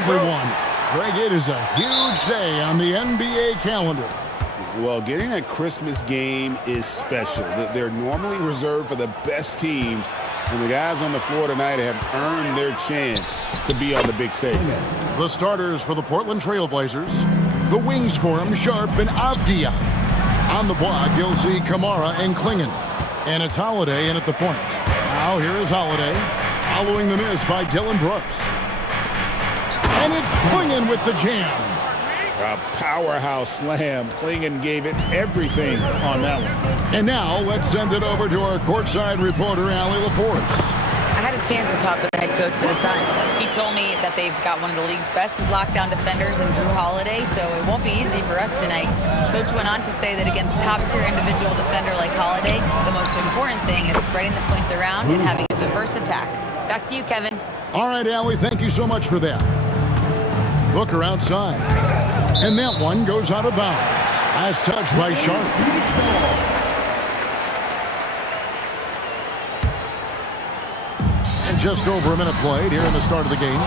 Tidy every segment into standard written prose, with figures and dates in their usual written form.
everyone. Greg, it is a huge day on the NBA calendar. Well, getting a Christmas game is special. They're normally reserved for the best teams, and the guys on the floor tonight have earned their chance to be on the big stage. The starters for the Portland Trailblazers. The wings for him, Sharp and Avdia. On the block, you'll see Kamara and Klingon. And it's Holiday in at the point. Now here is Holiday, following the miss by Dylan Brooks. And it's Klingon with the jam. A powerhouse slam. Klingon gave it everything on that one. And now let's send it over to our courtside reporter, Allie LaForce. I had a chance to talk with the head coach for the Suns. He told me that they've got one of the league's best lockdown defenders in Drew Holiday, so it won't be easy for us tonight. Coach went on to say that against top-tier individual defender like Holiday, the most important thing is spreading the points around and having a diverse attack. Back to you, Kevin. All right, Allie, thank you so much for that. Booker outside. And that one goes out of bounds. Last touch by Sharp. And just over a minute played here in the start of the game.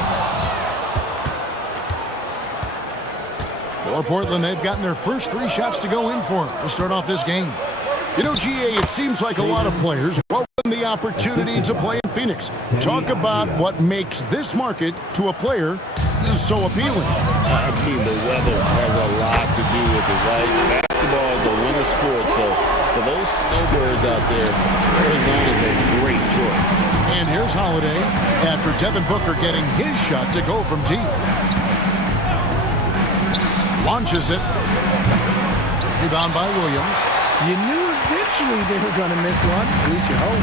For Portland, they've gotten their first 3 shots to go in for to start off this game. You know, GA, it seems like a lot of players welcome the opportunity to play in Phoenix. Talk about what makes this market to a player so appealing. I mean, the weather has a lot to do with it, right? Basketball is a winter sport, so for those snowbirds out there, Arizona is a great choice. And here's Holiday after Devin Booker getting his shot to go from deep. Launches it. Rebound by Williams. You knew eventually they were going to miss one. At least you hope.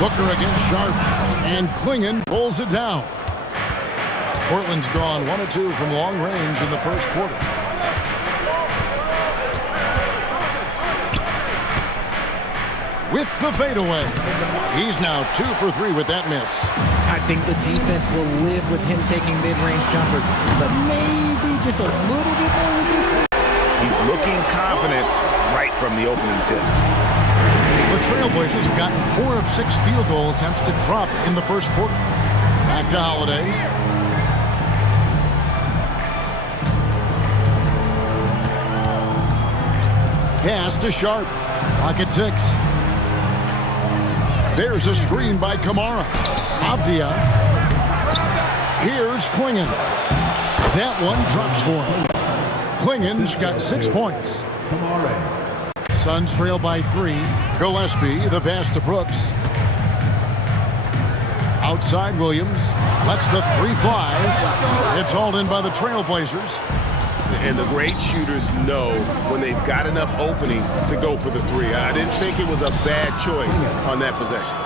Booker against Sharp. And Klingon pulls it down. Portland's gone 1 of 2 from long range in the first quarter. With the fadeaway. He's now 2 for 3 with that miss. I think the defense will live with him taking mid-range jumpers, but maybe just a little bit more resistance. He's looking confident right from the opening tip. The Trailblazers have gotten 4 of 6 field goal attempts to drop in the first quarter. Back to Holiday. Pass to Sharp. Clock at 6. There's a screen by Kamara. Avdia. Here's Klingon. That one drops for him. Klingon's got 6 points. Suns trail by 3. Gillespie, the pass to Brooks. Outside Williams. Lets the 3 fly. It's hauled in by the Trailblazers. And the great shooters know when they've got enough opening to go for the 3. I didn't think it was a bad choice on that possession.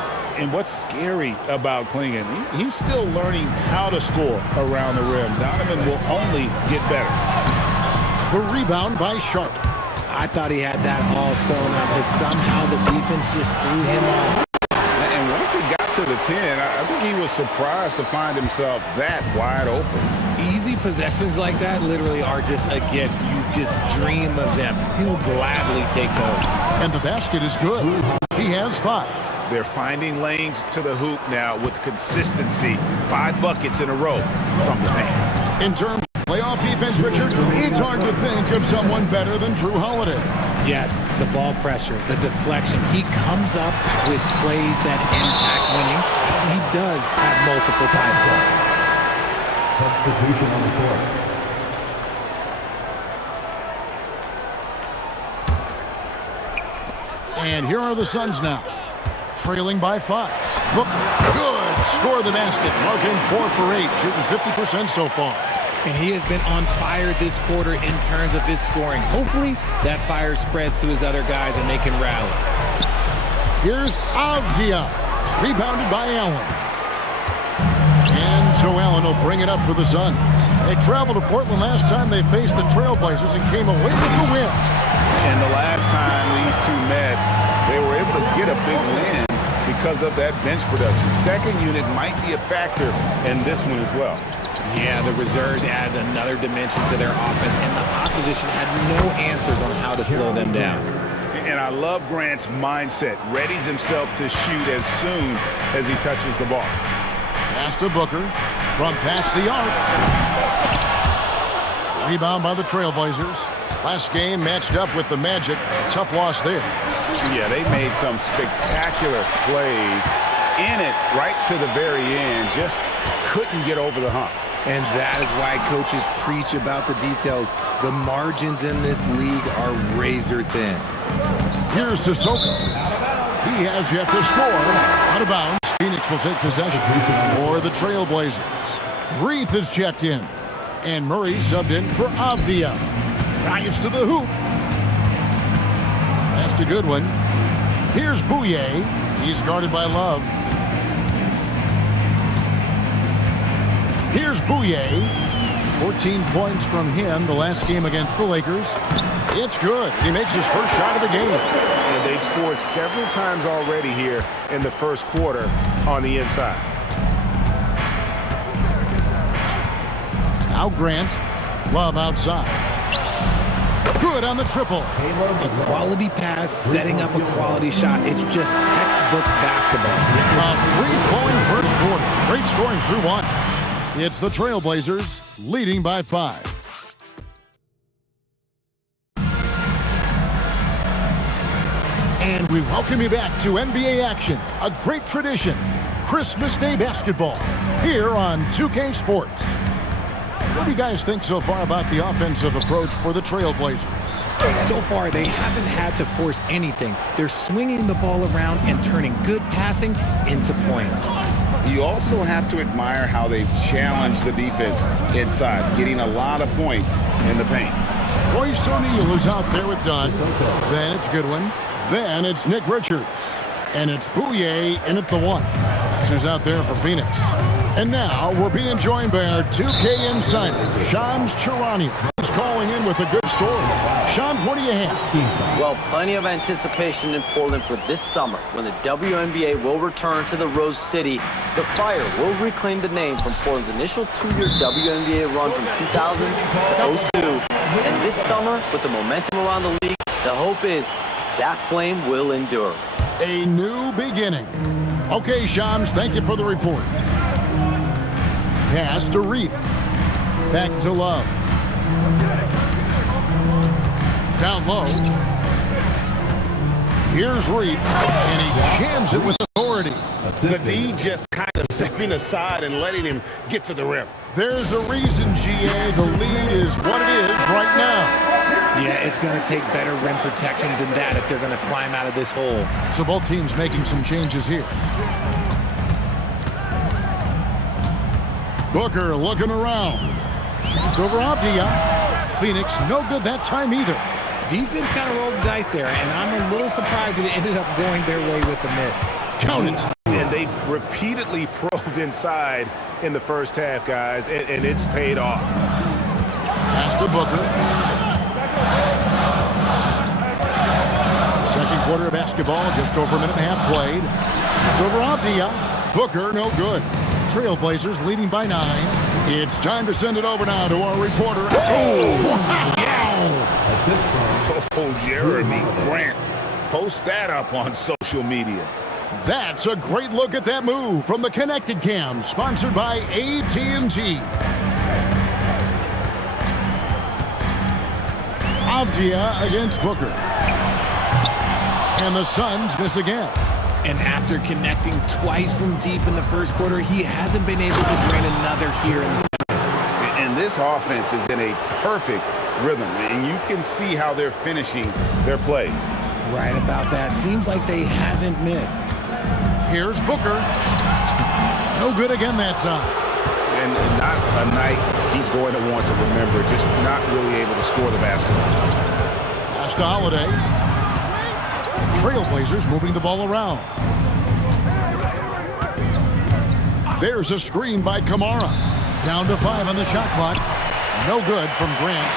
And what's scary about Klingon, he's still learning how to score around the rim. Donovan will only get better. The rebound by Sharp. I thought he had that all sewn up, but somehow the defense just threw him off. And once he got to the 10, I think he was surprised to find himself that wide open. Easy possessions like that literally are just a gift. You just dream of them. He'll gladly take those. And the basket is good. He has 5. They're finding lanes to the hoop now with consistency. 5 buckets in a row from the paint. In terms of playoff defense, Richard, it's hard to think of someone better than Drew Holiday. Yes, the ball pressure, the deflection. He comes up with plays that impact winning. And he does have multiple types. Substitution on the court. And here are the Suns now, trailing by 5. Booker, good, score the basket, marking 4 for 8, shooting 50% so far. And he has been on fire this quarter in terms of his scoring. Hopefully, that fire spreads to his other guys and they can rally. Here's Avdia, rebounded by Allen. And so Allen will bring it up for the Suns. They traveled to Portland last time they faced the Trailblazers and came away with the win. And the last time these two met, they were able to get a big win because of that bench production. Second unit might be a factor in this one as well. Yeah, the reserves added another dimension to their offense, and the opposition had no answers on how to slow them down. And I love Grant's mindset. Readies himself to shoot as soon as he touches the ball. Pass to Booker. From past the arc. Rebound by the Trailblazers. Last game matched up with the Magic. A tough loss there. Yeah, they made some spectacular plays in it right to the very end. Just couldn't get over the hump. And that is why coaches preach about the details. The margins in this league are razor thin. Here's to Choco. He has yet to score. Out of bounds. Phoenix will take possession for the Trailblazers. Reith is checked in. And Murray subbed in for Avdia. Drives to the hoop. That's a good one. Here's Bouye. He's guarded by Love. Here's Bouye. 14 points from him the last game against the Lakers. It's good. He makes his first shot of the game. And they've scored several times already here in the first quarter on the inside. Now Grant. Love outside. Good on the triple. A quality pass, setting up a quality shot. It's just textbook basketball. A free-flowing first quarter. Great scoring through one. It's the Trailblazers leading by 5. And we welcome you back to NBA action, a great tradition, Christmas Day basketball, here on 2K Sports. What do you guys think so far about the offensive approach for the Trailblazers? So far, they haven't had to force anything. They're swinging the ball around and turning good passing into points. You also have to admire how they've challenged the defense inside, getting a lot of points in the paint. Royce O'Neal is out there with Dunn. Then it's Goodwin. Then it's Nick Richards. And it's Bouye in at the 1. That's who's out there for Phoenix. And now we're being joined by our 2K insider, Shams Charania. He's calling in with a good story. Shams, what do you have? Well, plenty of anticipation in Portland for this summer when the WNBA will return to the Rose City. The Fire will reclaim the name from Portland's initial 2-year WNBA run from 2000 to 02. And this summer, with the momentum around the league, the hope is that flame will endure. A new beginning. Okay, Shams, thank you for the report. Pass to Reith. Back to Love. Down low. Here's Reith, and he jams it with authority. The D just kind of stepping aside and letting him get to the rim. There's a reason, GA. The lead is what it is right now. Yeah, it's going to take better rim protection than that if they're going to climb out of this hole. So both teams making some changes here. Booker looking around. Shoots over Avdia. Phoenix no good that time either. Defense kind of rolled the dice there, and I'm a little surprised that it ended up going their way with the miss. Count it. And they've repeatedly probed inside in the first half, guys, and it's paid off. Pass to Booker. Second quarter of basketball, just over a minute and a half played. It's over Avdia. Booker, no good. Trailblazers leading by 9. It's time to send it over now to our reporter. Oh, wow. Yes! Oh, Jeremy Grant. Post that up on social media. That's a great look at that move from the Connected Cam, sponsored by AT&T. Avdia against Booker. And the Suns miss again. And after connecting twice from deep in the first quarter, he hasn't been able to drain another here in the second. And this offense is in a perfect rhythm, and you can see how they're finishing their plays. Right about that. Seems like they haven't missed. Here's Booker. No good again that time. And not a night he's going to want to remember, just not really able to score the basketball. Pass to Holiday. Trailblazers moving the ball around. There's a screen by Kamara. Down to 5 on the shot clock. No good from Grant.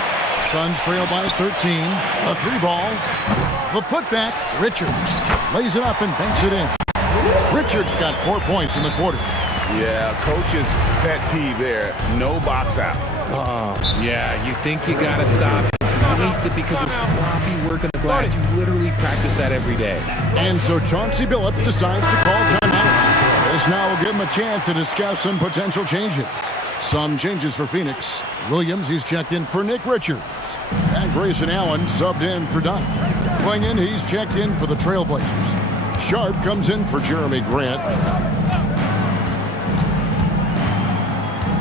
Suns trail by 13. A 3-ball. The putback. Richards lays it up and banks it in. Richards got 4 points in the quarter. Yeah, coach's pet peeve there. No box out. Oh, yeah, you think you got to stop. Waste it because of sloppy work on the glass. You literally practice that every day. And so Chauncey Billups decides to call timeout. This now will give him a chance to discuss some potential changes. Some changes for Phoenix. Williams, he's checked in for Nick Richards. And Grayson Allen subbed in for Dunn. Clingan, he's checked in for the Trailblazers. Sharp comes in for Jeremy Grant.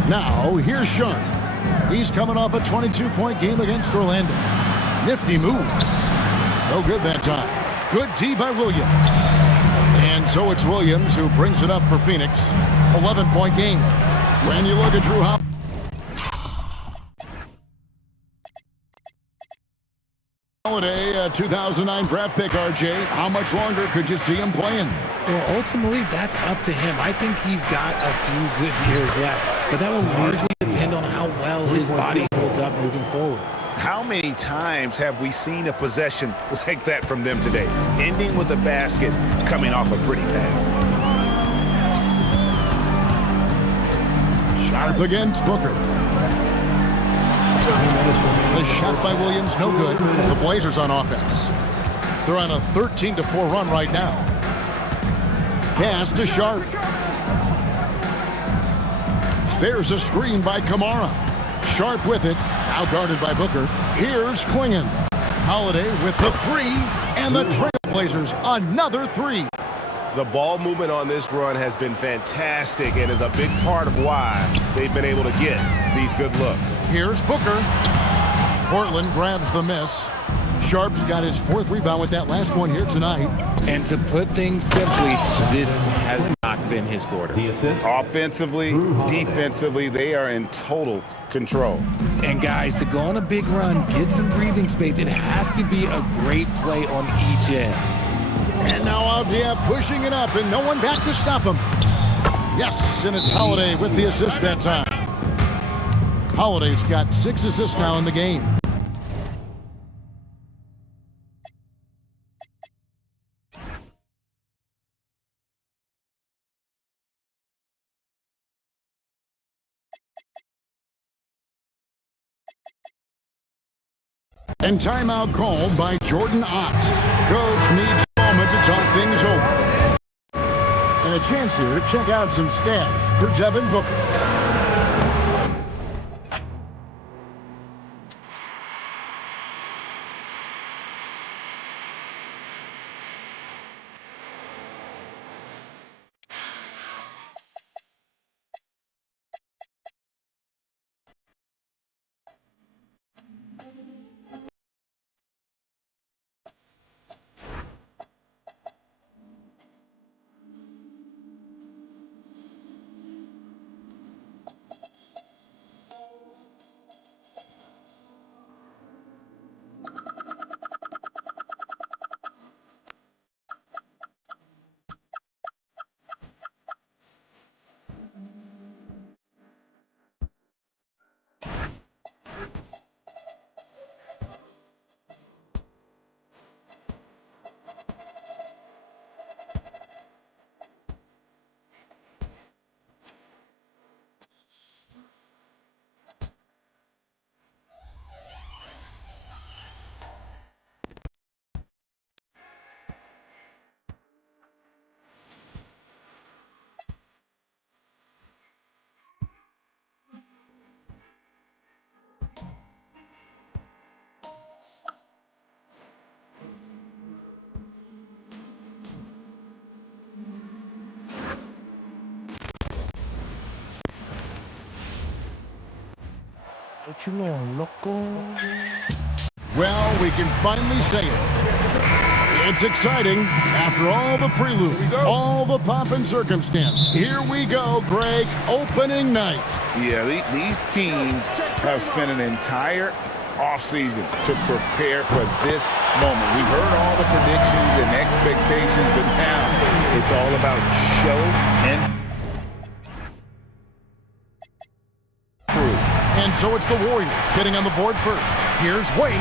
Now, here's Sharp. He's coming off a 22-point game against Orlando. Nifty move. No good that time. Good D by Williams. And so it's Williams who brings it up for Phoenix. 11-point game. When you look at Drew Holiday, a 2009 draft pick, RJ. How much longer could you see him playing? Well, ultimately, that's up to him. I think he's got a few good years left, but that will largely depend on how well his body holds up moving forward. How many times have we seen a possession like that from them today, ending with a basket coming off a pretty pass? Sharp against Booker. The shot by Williams, no good. The Blazers on offense. They're on a 13-4 run right now. Pass to Sharp. There's a screen by Kamara. Sharp with it. Now guarded by Booker. Here's Clingan. Holiday with the three. And the Trailblazers, another three. The ball movement on this run has been fantastic and is a big part of why they've been able to get these good looks. Here's Booker. Portland grabs the miss. Sharp's got his fourth rebound with that last one here tonight. And to put things simply, this has not been his quarter. The assist. Offensively, defensively, they are in total control. And guys, to go on a big run, get some breathing space, it has to be a great play on each end. And now Avdia pushing it up, and no one back to stop him. Yes, and it's Holiday with the assist that time. Holiday's got 6 assists now in the game. And timeout called by Jordan Ott. Coach needs a moment to talk things over. And a chance here to check out some stats for Devin Booker. Well, we can finally say it. It's exciting. After all the prelude, all the pomp and circumstance. Here we go, Greg. Opening night. Yeah, these teams have spent an entire offseason to prepare for this moment. We've heard all the predictions and expectations, but now it's all about show and prove. And so it's the Warriors getting on the board first. Here's Wade.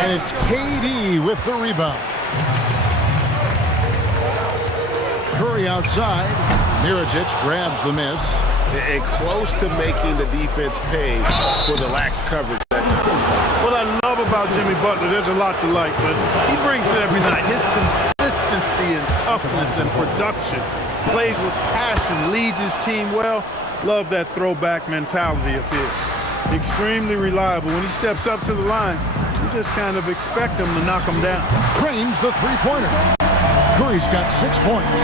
And it's KD with the rebound. Curry outside. Mirotic grabs the miss. And close to making the defense pay for the lax coverage that What I love about Jimmy Butler, there's a lot to like, but he brings it every night. His consistency and toughness and production, plays with passion, leads his team well. Love that throwback mentality of his. Extremely reliable. When he steps up to the line, you just kind of expect him to knock him down. Drains the three-pointer. Curry's got 6 points.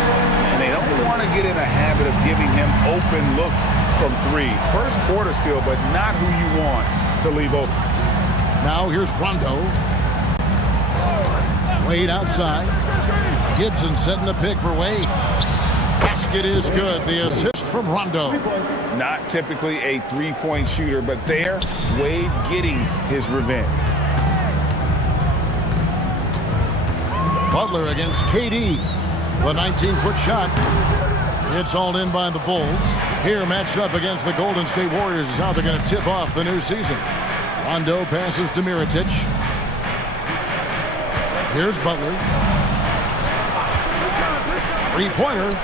And they don't want to get in a habit of giving him open looks from three. First quarter still, but not who you want to leave open. Now here's Rondo. Wade outside. Gibson setting the pick for Wade. Basket is good. The assist from Rondo. Not typically a three-point shooter, but there, Wade getting his revenge. Butler against KD. The 19-foot shot. It's all in by the Bulls. Here, matched up against the Golden State Warriors, is how they're going to tip off the new season. Rondo passes to Mirotic. Here's Butler. Three-pointer.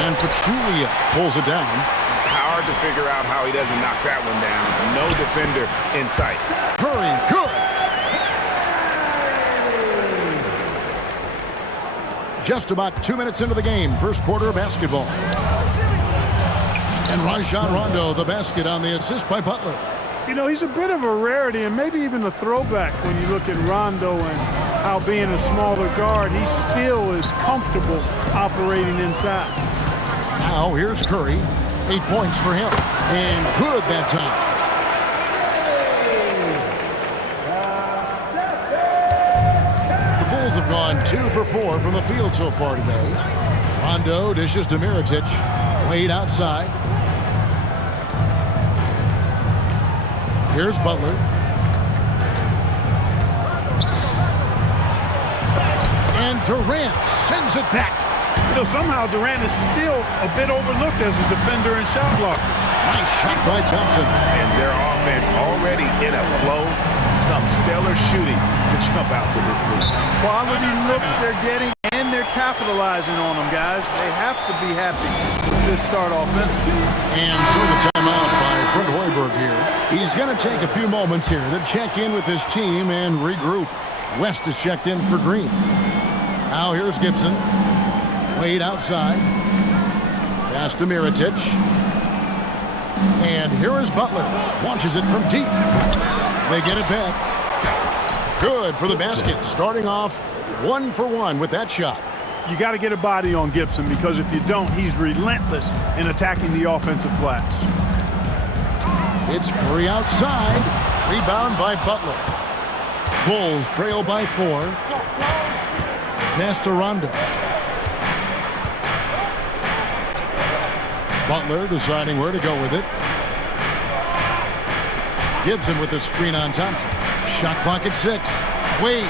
And Pachulia pulls it down. Hard to figure out how he doesn't knock that one down. No defender in sight. Curry, good. Just about 2 minutes into the game, first quarter of basketball. And Rajon Rondo, the basket on the assist by Butler. You know, he's a bit of a rarity and maybe even a throwback when you look at Rondo and how being a smaller guard, he still is comfortable operating inside. Now here's Curry. 8 points for him. And good that time. The Bulls have gone 2 for 4 from the field so far today. Rondo dishes to Mirotic. Wade outside. Here's Butler. And Durant sends it back. You know, somehow Durant is still a bit overlooked as a defender and shot blocker. Nice shot by Thompson. And their offense already in a flow. Some stellar shooting to jump out to this league. Quality looks they're getting, and they're capitalizing on them, guys. They have to be happy with this start offensively. And so the timeout by Fred Hoiberg here. He's going to take a few moments here to check in with his team and regroup. West is checked in for Green. Now here's Gibson. Wade outside. Pass to Mirotic. And here is Butler. Launches it from deep. They get it back. Good for the basket. Starting off 1 for 1 with that shot. You got to get a body on Gibson because if you don't, he's relentless in attacking the offensive glass. It's Curry outside. Rebound by Butler. Bulls trail by 4. Pass to Rondo. Butler deciding where to go with it. Gibson with the screen on Thompson. Shot clock at 6. Wade.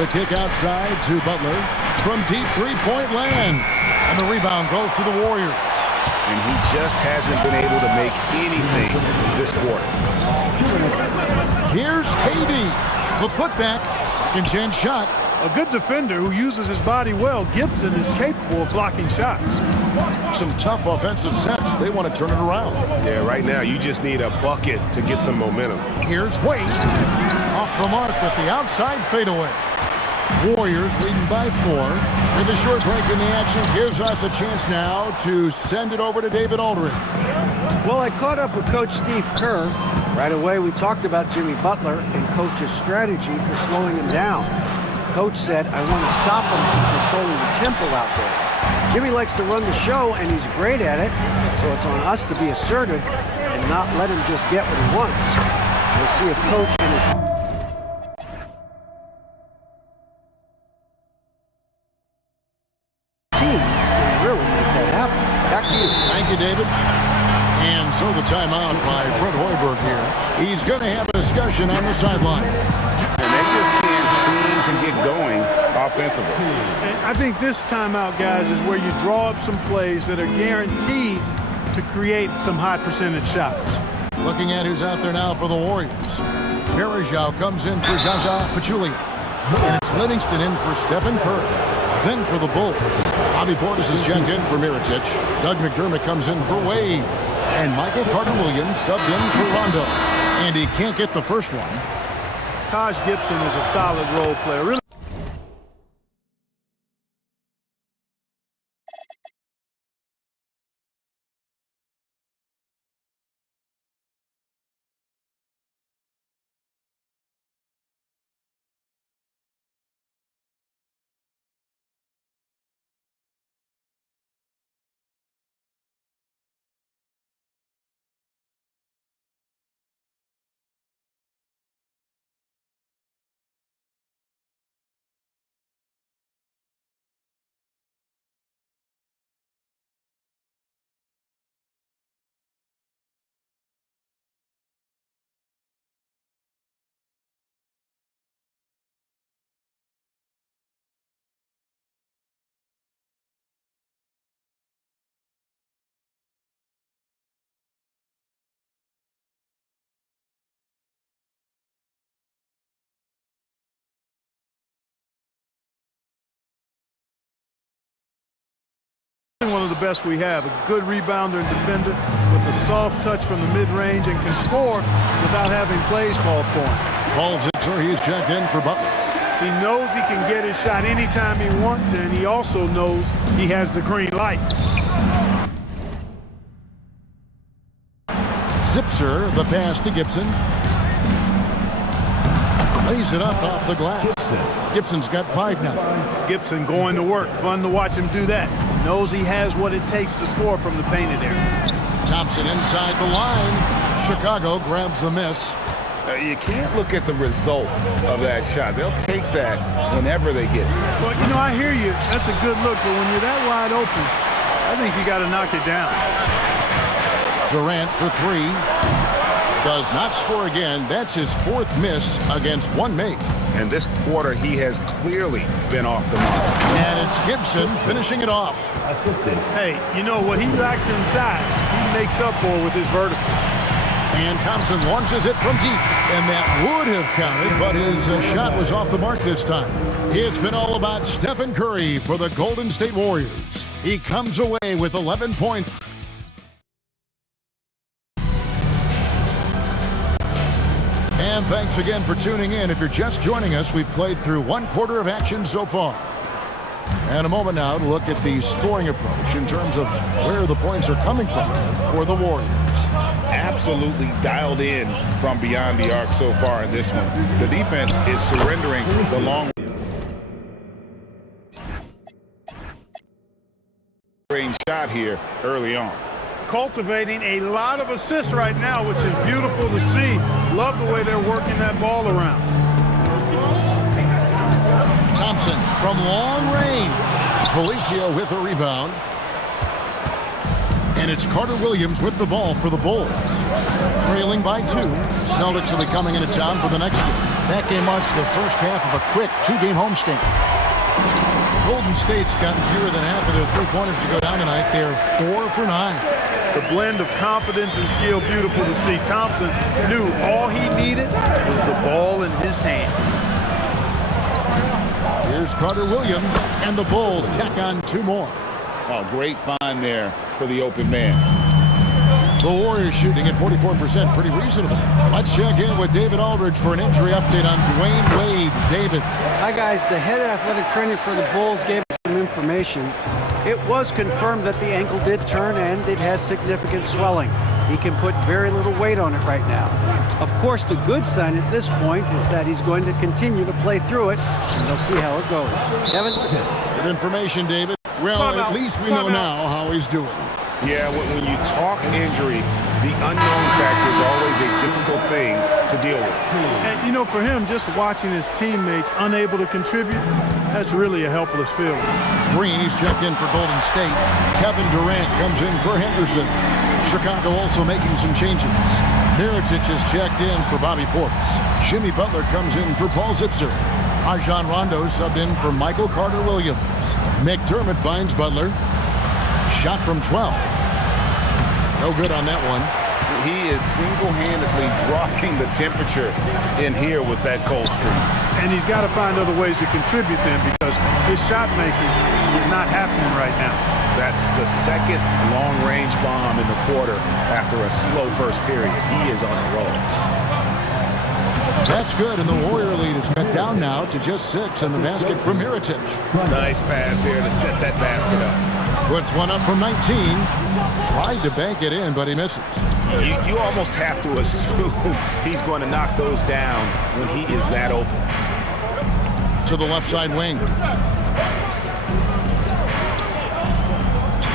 The kick outside to Butler from deep three-point land. And the rebound goes to the Warriors. And he just hasn't been able to make anything this quarter. Here's KD. The putback. Second chance shot. A good defender who uses his body well, Gibson is capable of blocking shots. Some tough offensive sets. They want to turn it around. Yeah, right now you just need a bucket to get some momentum. Here's Wade. Off the mark with the outside fadeaway. Warriors leading by 4. And the short break in the action gives us a chance now to send it over to David Aldridge. Well, I caught up with Coach Steve Kerr. Right away, we talked about Jimmy Butler and Coach's strategy for slowing him down. Coach said, I want to stop him from controlling the tempo out there. Jimmy likes to run the show, and he's great at it, so it's on us to be assertive and not let him just get what he wants. We'll see if Coach and his team can really make that happen. Back to you. Thank you, David. And so the timeout by Fred Hoiberg here. He's going to have a discussion on the sideline. And they just can't seem to get going offensively. And I think this timeout, guys, is where you draw up some plays that are guaranteed to create some high percentage shots. Looking at who's out there now for the Warriors. Verajao comes in for Zaza Pachulia. And it's Livingston in for Stephen Curry. Then for the Bulls, Bobby Portis is checked in for Mirotic. Doug McDermott comes in for Wade. And Michael Carter-Williams subbed in for Rondo. And he can't get the first one. Taj Gibson is a solid role player. Really. One of the best we have, a good rebounder and defender with a soft touch from the mid-range and can score without having plays called for him. Paul Zipser, he's checked in for Butler. He knows he can get his shot anytime he wants, and he also knows he has the green light. Zipser, the pass to Gibson. Lays it up off the glass. Gibson's got 5 now. Gibson going to work. Fun to watch him do that. Knows he has what it takes to score from the painted area. Thompson inside the line. Chicago grabs the miss. You can't look at the result of that shot. They'll take that whenever they get it. Well, you know, I hear you. That's a good look, but when you're that wide open, I think you got to knock it down. Durant for 3. Does not score again. That's his 4th miss against 1 make. And this quarter, he has clearly been off the mark. And it's Gibson finishing it off. Hey, you know what he lacks inside, he makes up for with his vertical. And Thompson launches it from deep. And that would have counted, but his shot was off the mark this time. It's been all about Stephen Curry for the Golden State Warriors. He comes away with 11 points. And thanks again for tuning in. If you're just joining us, we've played through 1 quarter of action so far. And a moment now to look at the scoring approach in terms of where the points are coming from for the Warriors. Absolutely dialed in from beyond the arc so far in this one. The defense is surrendering the long range shot here early on. Cultivating a lot of assists right now, which is beautiful to see. Love the way they're working that ball around. Thompson from long range. Felicio with a rebound. And it's Carter Williams with the ball for the Bulls. Trailing by 2. Celtics will be coming into town for the next game. That game marks the first half of a quick 2-game homestand. Golden State's gotten fewer than half of their 3-pointers to go down tonight. They're 4 for 9. The blend of confidence and skill, beautiful to see. Thompson knew all he needed was the ball in his hands. Here's Carter Williams, and the Bulls tack on 2 more. Oh, great find there for the open man. The Warriors shooting at 44%, pretty reasonable. Let's check in with David Aldridge for an injury update on Dwayne Wade. David. Hi, guys. The head athletic trainer for the Bulls gave us some information. It was confirmed that the ankle did turn and it has significant swelling. He can put very little weight on it right now. Of course, the good sign at this point is that he's going to continue to play through it, and they'll see how it goes. Kevin? Good information, David. Well, at least we know now how he's doing. Yeah, when you talk injury, the unknown factor is always a difficult thing to deal with. And, you know, for him, just watching his teammates unable to contribute, that's really a helpless feeling. Green, he's checked in for Golden State. Kevin Durant comes in for Henderson. Chicago also making some changes. Mirotic is checked in for Bobby Portis. Jimmy Butler comes in for Paul Zipser. Rajon Rondo subbed in for Michael Carter-Williams. McDermott finds Butler. Shot from 12. No good on that one. He is single-handedly dropping the temperature in here with that cold streak. And he's got to find other ways to contribute then, because his shot making is not happening right now. That's the second long-range bomb in the quarter after a slow first period. He is on a roll. That's good, and the Warrior lead is cut down now to just 6, and the basket from Miritich. Nice pass here to set that basket up. Puts one up from 19. Tried to bank it in, but he misses. You almost have to assume he's going to knock those down when he is that open. To the left side wing.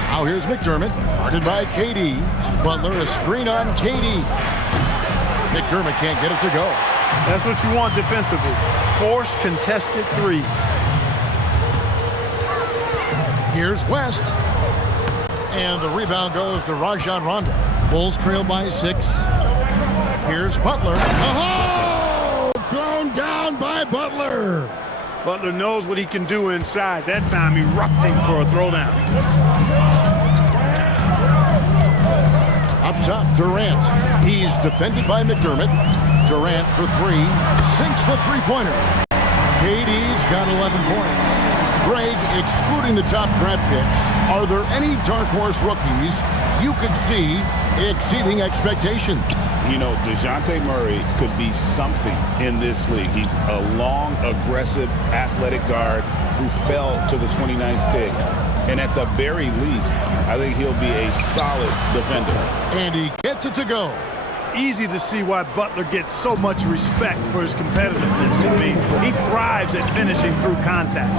Now here's McDermott, guarded by KD. Butler, a screen on KD. McDermott can't get it to go. That's what you want defensively. Force contested threes. Here's West. And the rebound goes to Rajon Rondo. Bulls trail by 6. Here's Butler. Oh! Thrown down by Butler. Butler knows what he can do inside. That time, erupting for a throwdown. Up top, Durant. He's defended by McDermott. Durant for 3. Sinks the three-pointer. KD's got 11 points. Greg, excluding the top draft picks, are there any dark horse rookies you could see exceeding expectations? You know, DeJounte Murray could be something in this league. He's a long, aggressive, athletic guard who fell to the 29th pick. And at the very least, I think he'll be a solid defender. And he gets it to go. Easy to see why Butler gets so much respect for his competitiveness. I mean, he thrives at finishing through contact.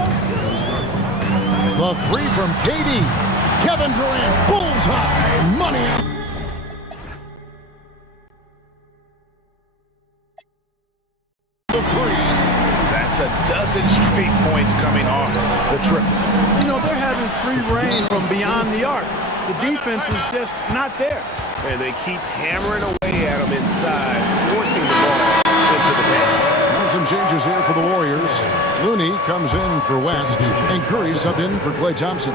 The 3 from KD. Kevin Durant, bullseye, money out. The 3. That's a dozen straight points coming off the triple. You know, they're having free reign from beyond the arc. The defense is just not there. And they keep hammering away at him inside, forcing the ball into the paint. And some changes here for the Warriors. Looney comes in for West, and Curry subbed in for Klay Thompson.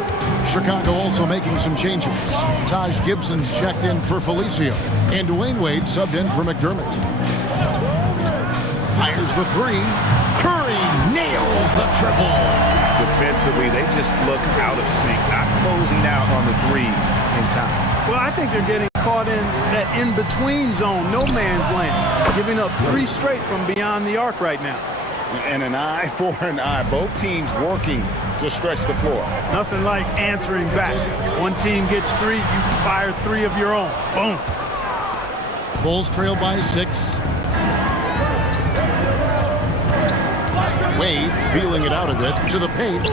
Chicago also making some changes. Taj Gibson's checked in for Felicio, and Dwayne Wade subbed in for McDermott. Fires the 3. Curry nails the triple. Defensively, they just look out of sync, not closing out on the threes in time. Well, I think they're getting caught in that in-between zone, no man's land, giving up 3 straight from beyond the arc right now. And an eye for an eye. Both teams working to stretch the floor. Nothing like answering back. One team gets 3, you fire 3 of your own. Boom. Bulls trail by 6. Wade feeling it out a bit to the paint.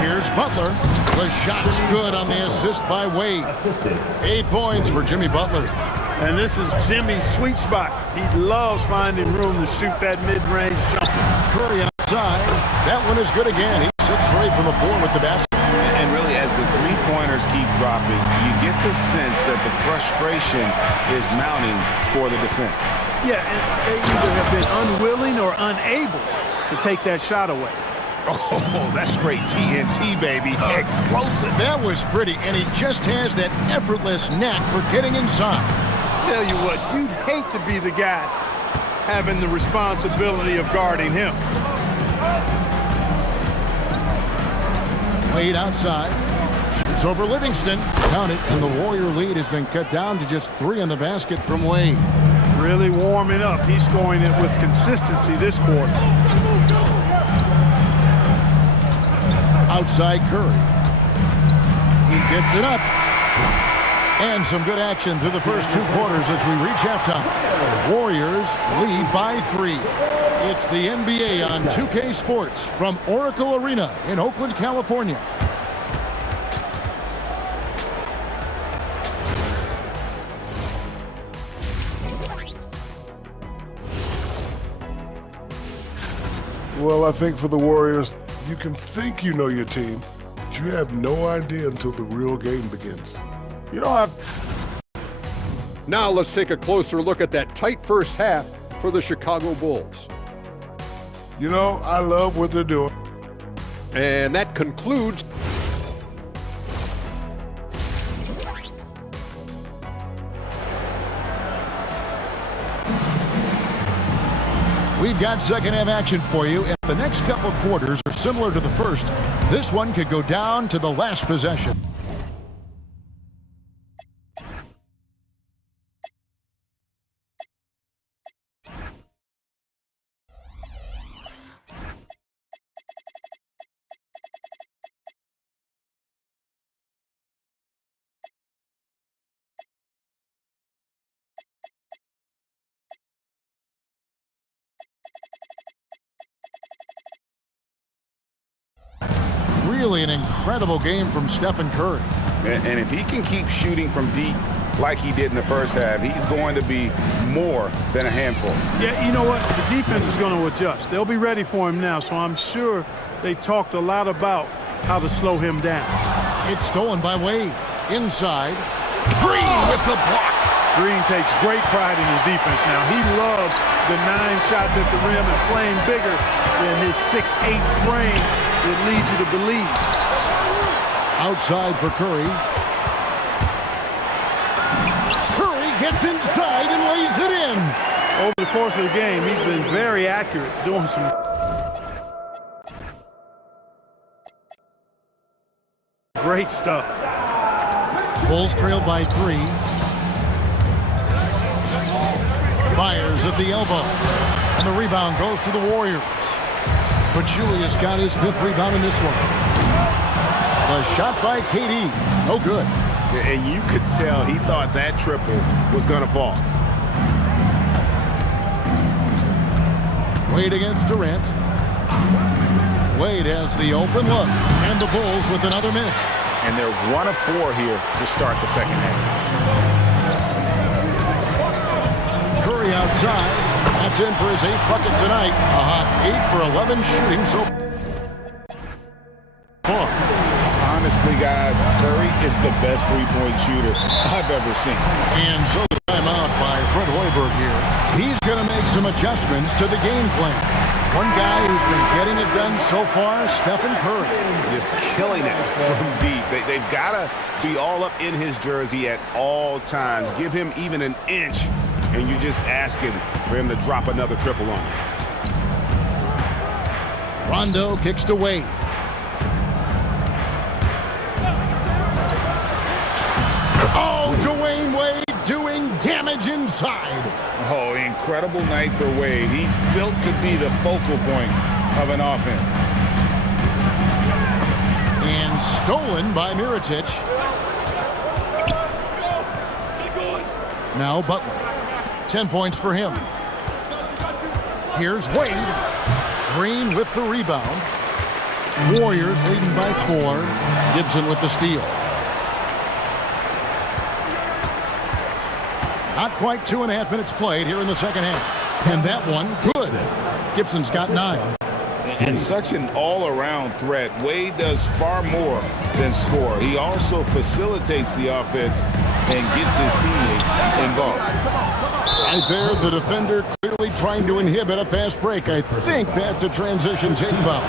Here's Butler. The shot's good on the assist by Wade. 8 points for Jimmy Butler. And this is Jimmy's sweet spot. He loves finding room to shoot that mid-range jumper. Curry outside. That one is good again. He's 6 for 8 from the floor with the basket. And really, as the three-pointers keep dropping, you get the sense that the frustration is mounting for the defense. Yeah, and they either have been unwilling or unable to take that shot away. Oh, that's straight TNT, baby. Explosive. That was pretty, and he just has that effortless knack for getting inside. Tell you what, you'd hate to be the guy having the responsibility of guarding him. Wade outside. It's over Livingston. Count it, and the Warrior lead has been cut down to just 3 on the basket from Wade. Really warming up. He's scoring it with consistency this quarter. Outside Curry. He gets it up. And some good action through the first 2 quarters as we reach halftime. Warriors lead by 3. It's the NBA on 2K Sports from Oracle Arena in Oakland, California. Well, I think for the Warriors, you can think you know your team, but you have no idea until the real game begins. You don't have... Now let's take a closer look at that tight first half for the Chicago Bulls. You know, I love what they're doing. And that concludes... We've got second half action for you, and the next couple quarters are similar to the first. This one could go down to the last possession. Really an incredible game from Stephen Curry. And if he can keep shooting from deep like he did in the first half, he's going to be more than a handful. Yeah, you know what? The defense is going to adjust. They'll be ready for him now, so I'm sure they talked a lot about how to slow him down. It's stolen by Wade. Inside. Green with the block. Green takes great pride in his defense now. He loves the 9 shots at the rim and playing bigger than his 6'8" frame would lead you to believe. Outside for Curry. Curry gets inside and lays it in. Over the course of the game, he's been very accurate, doing some great stuff. Bulls trail by 3. Fires at the elbow. And the rebound goes to the Warriors. But Julius got his 5th rebound in this one. A shot by KD. No good. And you could tell he thought that triple was going to fall. Wade against Durant. Wade has the open look. And the Bulls with another miss. And they're 1 of 4 here to start the second half. Curry outside. That's in for his 8th bucket tonight. A hot 8 for 11 shooting so far. Honestly, guys, Curry is the best three-point shooter I've ever seen. And so the timeout by Fred Hoiberg here. He's going to make some adjustments to the game plan. One guy who's been getting it done so far, Stephen Curry. Just killing it from deep. They've got to be all up in his jersey at all times. Give him even an inch, and you're just asking for him to drop another triple on you. Rondo kicks to Wade. Oh, Dwayne Wade doing damage inside. Oh, incredible night for Wade. He's built to be the focal point of an offense. And stolen by Mirotic. Now Butler. 10 points for him. Here's Wade. Green with the rebound. Warriors leading by 4. Gibson with the steal. Not quite 2.5 minutes played here in the second half. And that one, good. Gibson's got 9. And such an all-around threat. Wade does far more than score. He also facilitates the offense and gets his teammates involved. Right there, the defender clearly trying to inhibit a fast break. I think that's a transition take foul.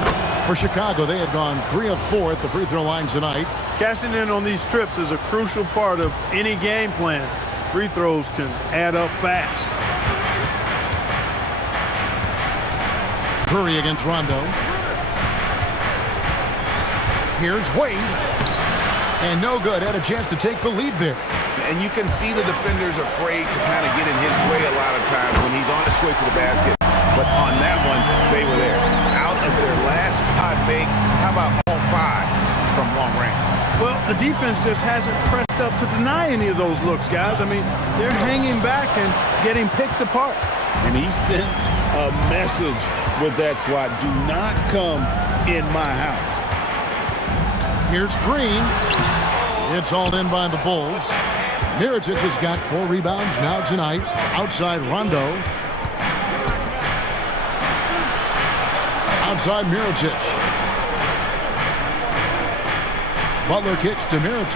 For Chicago, they had gone 3 of 4 at the free throw line tonight. Cashing in on these trips is a crucial part of any game plan. Free throws can add up fast. Curry against Rondo. Here's Wade. And no good. Had a chance to take the lead there. And you can see the defenders afraid to kind of get in his way a lot of times when he's on his way to the basket. But on that one, they were there. Out of their last 5 makes, how about all 5 from long range? Well, the defense just hasn't pressed up to deny any of those looks, guys. I mean, they're hanging back and getting picked apart. And he sent a message with that swat. Do not come in my house. Here's Green. It's hauled in by the Bulls. Mirotic has got 4 rebounds now tonight. Outside Rondo. Outside Mirotic. Butler kicks to Mirotic.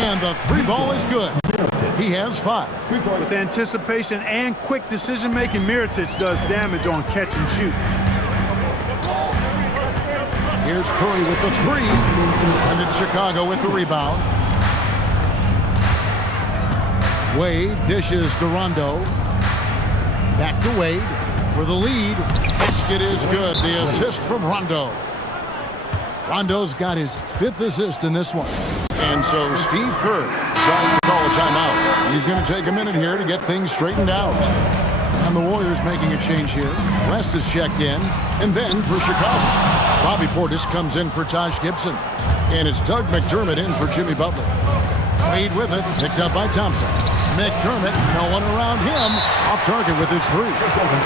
And the 3 ball is good. He has 5. With anticipation and quick decision-making, Mirotic does damage on catch and shoots. Here's Curry with the 3. And it's Chicago with the rebound. Wade dishes to Rondo. Back to Wade for the lead. Basket is good. The assist from Rondo. Rondo's got his 5th assist in this one. And so Steve Kerr tries to call a timeout. He's going to take a minute here to get things straightened out. And the Warriors making a change here. West is checked in. And then for Chicago, Bobby Portis comes in for Taj Gibson. And it's Doug McDermott in for Jimmy Butler. Wade with it, picked up by Thompson. McDermott, no one around him, off target with his three.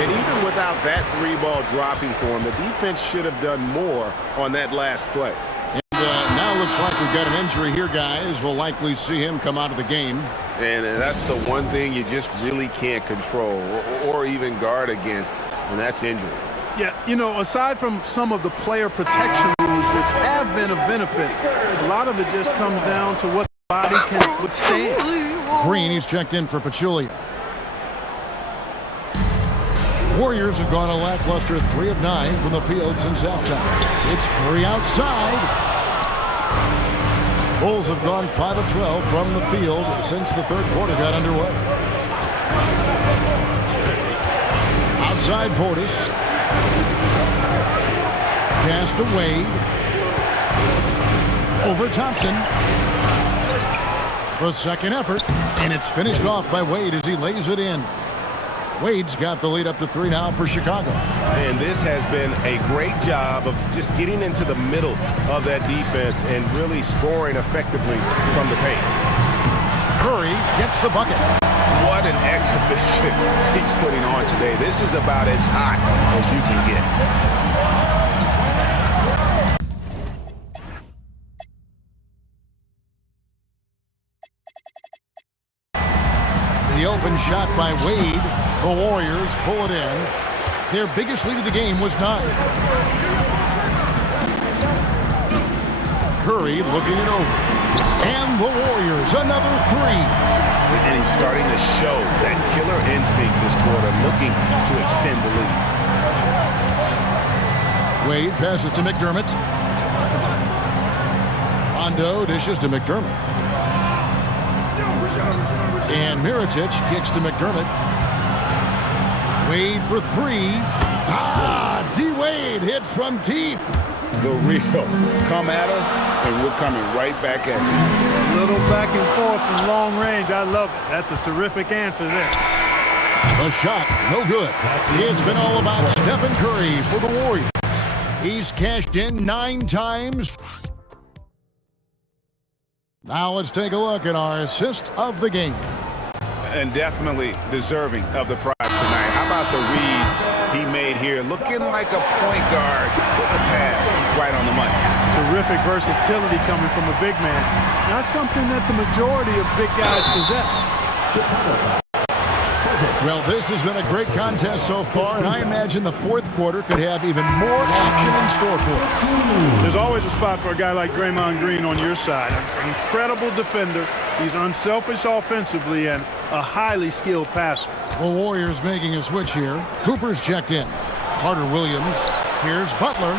And even without that three-ball dropping for him, the defense should have done more on that last play. And now looks like we've got an injury here, guys. We'll likely see him come out of the game. And that's the one thing you just really can't control or even guard against, and that's injury. Yeah, you know, aside from some of the player protection rules, which have been of benefit, a lot of it just comes down to what the body can withstand. Green, he's checked in for Pachulia. Warriors have gone a lackluster 3 of 9 from the field since halftime. It's Curry outside. Bulls have gone 5 of 12 from the field since the third quarter got underway. Outside Portis. Pass to Wade. Over Thompson. The second effort, and it's finished off by Wade as he lays it in. Wade's got the lead up to 3 now for Chicago. And this has been a great job of just getting into the middle of that defense and really scoring effectively from the paint. Curry gets the bucket. What an exhibition he's putting on today. This is about as hot as you can get. The open shot by Wade. The Warriors pull it in. Their biggest lead of the game was 9. Curry looking it over. And the Warriors, another 3. And he's starting to show that killer instinct this quarter, looking to extend the lead. Wade passes to McDermott. Rondo dishes to McDermott. And Mirotic kicks to McDermott. Wade for 3. D-Wade hits from deep. The real come at us, and we're coming right back at you. A little back and forth from long range. I love it. That's a terrific answer there. The shot, no good. It's been all about Stephen Curry for the Warriors. He's cashed in 9 times. Now let's take a look at our assist of the game. And definitely deserving of the prize tonight. How about the read he made here? Looking like a point guard with the pass right on the money. Terrific versatility coming from a big man. Not something that the majority of big guys possess. Well, this has been a great contest so far, and I imagine the fourth quarter could have even more action in store for us. There's always a spot for a guy like Draymond Green on your side. An incredible defender. He's unselfish offensively and a highly skilled passer. The Warriors making a switch here. Cooper's checked in. Carter Williams. Here's Butler.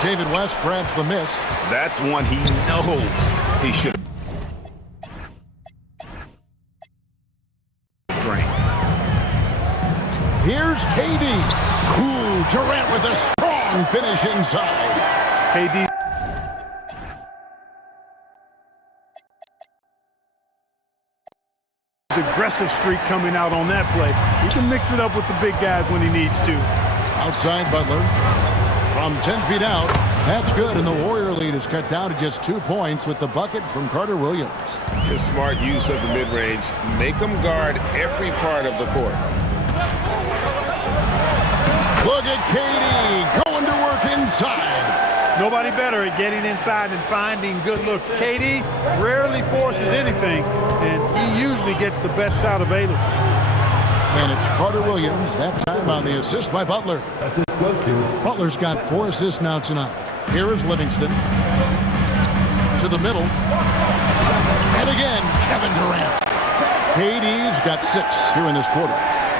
David West grabs the miss. That's one he knows he should have. Here's KD. Ooh, Durant with a strong finish inside. KD. Aggressive streak coming out on that play. He can mix it up with the big guys when he needs to. Outside Butler. From 10 feet out. That's good, and the Warrior lead is cut down to just 2 points with the bucket from Carter Williams. His smart use of the mid-range. Make them guard every part of the court. Look at KD going to work inside. Nobody better at getting inside and finding good looks. KD rarely forces anything, and he usually gets the best shot available. And it's Carter Williams, that time on the assist by Butler. Butler's got 4 assists now tonight. Here is Livingston. To the middle. And again, Kevin Durant. KD's got 6 here in this quarter.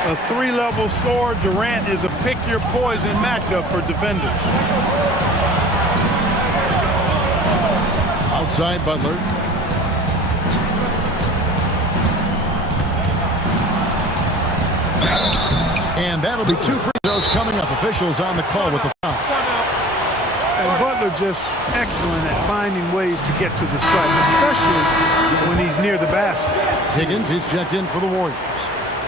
A 3-level scorer, Durant is a pick-your-poison matchup for defenders. Outside Butler. And that'll be 2 free throws coming up. Officials on the call with the foul. And Butler just excellent at finding ways to get to the stripe, especially when he's near the basket. Higgins is checked in for the Warriors.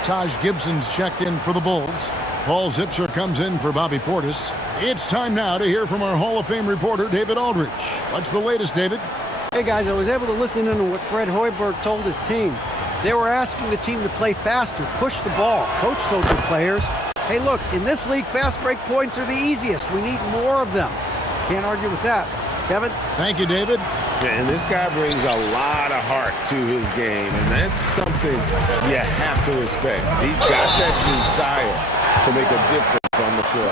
Taj Gibson's checked in for the Bulls. Paul Zipser comes in for Bobby Portis. It's time now to hear from our Hall of Fame reporter, David Aldridge. What's the latest, David? Hey, guys, I was able to listen in on what Fred Hoiberg told his team. They were asking the team to play faster, push the ball. Coach told the players, hey, look, in this league, fast break points are the easiest. We need more of them. Can't argue with that. Kevin? Thank you, David. Yeah, and this guy brings a lot of heart to his game, and that's something you have to respect. He's got that desire to make a difference on the floor.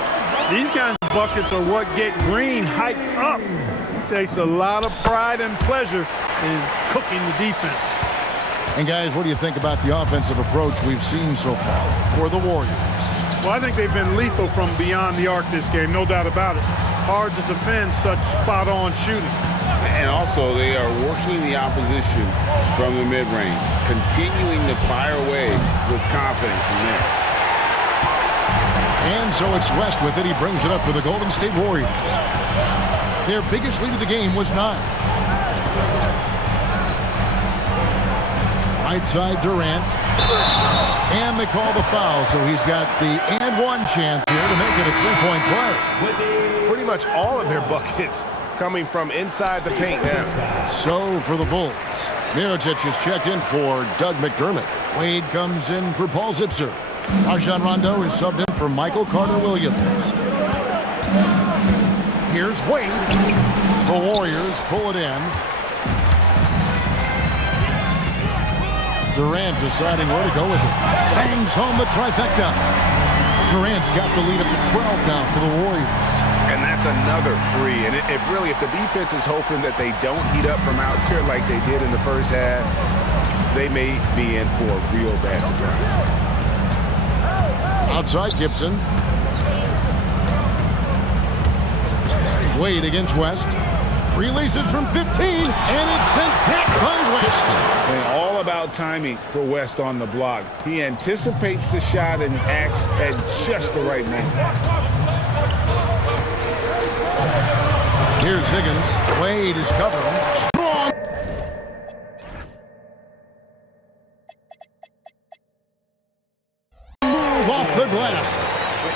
These kinds of buckets are what get Green hyped up. He takes a lot of pride and pleasure in cooking the defense. And guys, what do you think about the offensive approach we've seen so far for the Warriors? Well, I think they've been lethal from beyond the arc this game, no doubt about it. Hard to defend such spot-on shooting. And also, they are working the opposition from the mid-range, continuing to fire away with confidence from there. And so it's West with it. He brings it up for the Golden State Warriors. Their biggest lead of the game was 9. Right side, Durant. And they call the foul, so he's got the and one chance here to make it a three-point play. Pretty much all of their buckets coming from inside the paint now. So for the Bulls, Mirotic is checked in for Doug McDermott. Wade comes in for Paul Zipser. Rajon Rondo is subbed in for Michael Carter-Williams. Here's Wade. The Warriors pull it in. Durant deciding where to go with it. Bangs home the trifecta. Durant's got the lead up to 12 now for the Warriors. And that's another three. And if the defense is hoping that they don't heat up from out there like they did in the first half, they may be in for a real bad surprise. Outside Gibson. Wade against West. Releases from 15, and it's sent back by West. And all about timing for West on the block. He anticipates the shot and acts at just the right moment. Here's Higgins. Wade is covering. Strong. Move off the glass.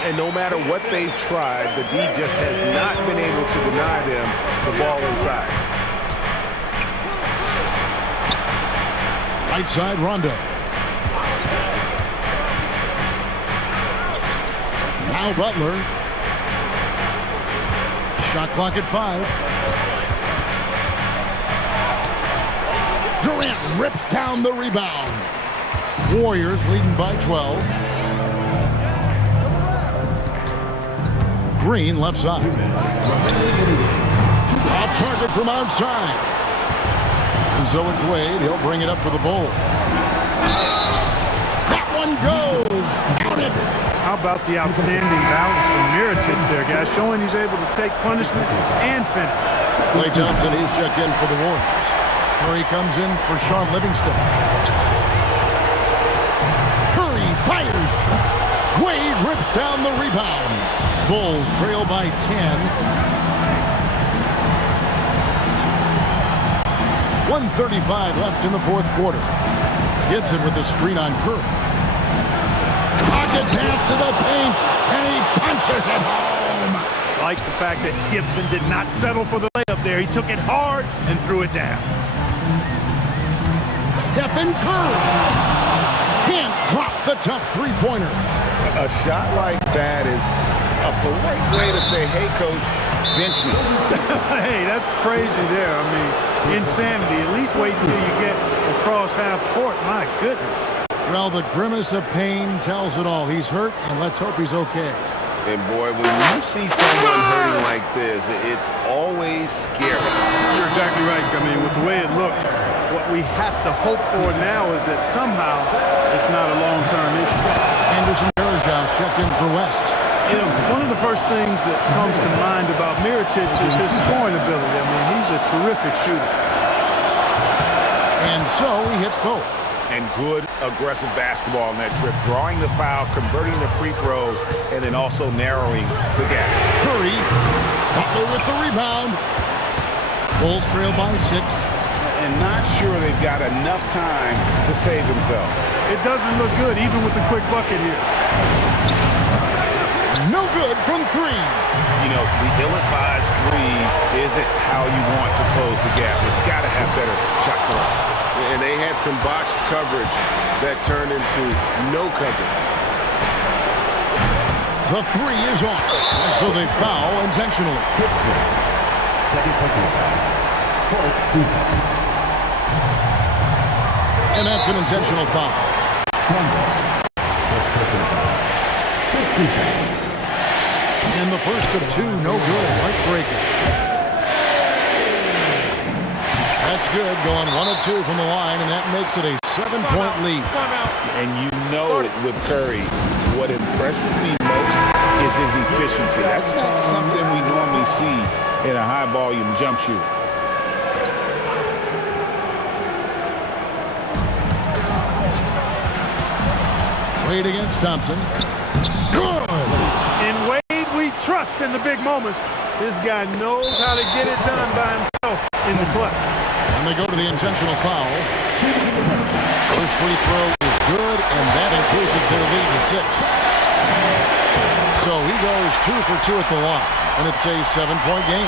And no matter what they've tried, the D just has not been able to deny them the ball inside. Right side, Rondo. Now Butler. Shot clock at 5. Durant rips down the rebound. Warriors leading by 12. Green left side. Off target from outside. And so it's Wade. He'll bring it up for the Bulls. That one goes. Count it. How about the outstanding balance from Mirotic there, guys? Showing he's able to take punishment and finish. Klay Thompson, he's checked in for the Warriors. Curry comes in for Sean Livingston. Curry fires. Wade rips down the rebound. Bulls trail by 10. 1:35 left in the fourth quarter. Gibson with the screen on Curry. Pocket pass to the paint, and he punches it home. Like the fact that Gibson did not settle for the layup there. He took it hard and threw it down. Stephen Curry can't drop the tough three-pointer. A shot like that is a polite way to say, hey, coach, bench me. Hey, that's crazy there. I mean, insanity. At least wait until you get across half court. My goodness. Well, the grimace of pain tells it all. He's hurt, and let's hope he's okay. And boy, when you see someone hurting like this, it's always scary. You're exactly right. I mean, with the way it looked, what we have to hope for now is that somehow it's not a long-term issue. Anderson Varejão's checked in for West. You know, one of the first things that comes to mind about Mirotic is his scoring ability. I mean, he's a terrific shooter. And so he hits both. And good aggressive basketball on that trip, drawing the foul, converting the free throws, and then also narrowing the gap. Curry, Butler with the rebound. Bulls trail by 6. And not sure they've got enough time to save themselves. It doesn't look good, even with the quick bucket here. No good from 3. You know, the ill-advised threes isn't how you want to close the gap. You've got to have better shot selection. And they had some botched coverage that turned into no coverage. The three is off, and so they foul intentionally. Second personal foul. Fourth team foul. And that's an intentional foul. First personal foul. 15 foul. And the first of two, no good. Right breaker. That's good, going 1 of 2 from the line, and that makes it a 7-point lead. And you know with Curry, what impresses me most is his efficiency. That's not something we normally see in a high-volume jump shoot. Wade against Thompson. Good! In Wade, we trust in the big moments. This guy knows how to get it done by himself in the clutch. And they go to the intentional foul. First free throw is good, and that increases their lead to 6. So he goes 2 for 2 at the line, and it's a 7-point game.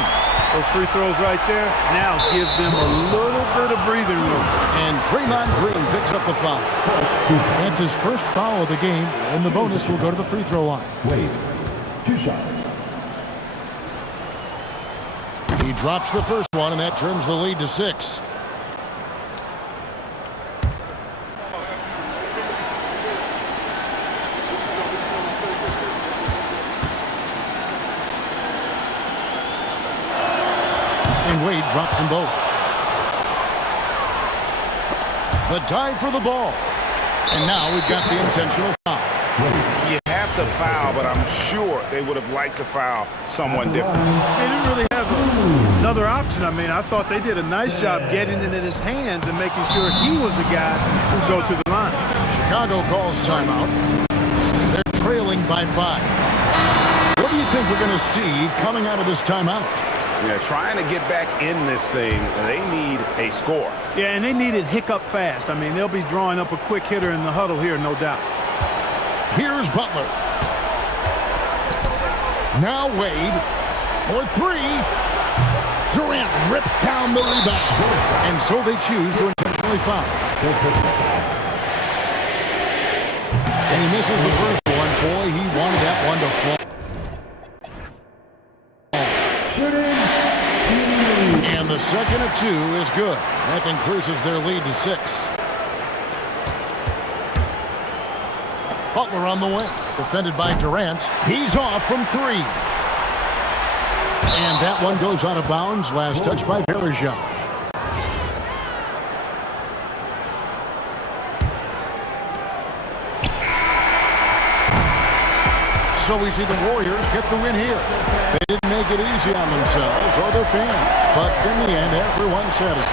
Those free throws right there now give them a little bit of breathing room. And Draymond Green picks up the foul. That's his first foul of the game, and the bonus will go to the free throw line. Wade, 2 shots. He drops the first one, and that trims the lead to 6. And Wade drops them both. The dive for the ball. And now we've got the intentional foul. You have to foul, but I'm sure they would have liked to foul someone different. They didn't really have another option. I mean, I thought they did a nice job getting it in his hands and making sure he was the guy to go to the line. Chicago calls timeout. They're trailing by 5. What do you think we're going to see coming out of this timeout? Yeah, trying to get back in this thing, they need a score. Yeah, and they need it hiccup fast. I mean, they'll be drawing up a quick hitter in the huddle here, no doubt. Here's Butler. Now Wade for 3. Durant rips down the rebound. And so they choose to intentionally foul. And he misses the first one. Boy, he wanted that one to fall. And the second of 2 is good. That increases their lead to 6. Butler on the wing, defended by Durant. He's off from 3. And that one goes out of bounds. Last touch by Varejao. So we see the Warriors get the win here. They didn't make it easy on themselves or their fans, but in the end, everyone's satisfied.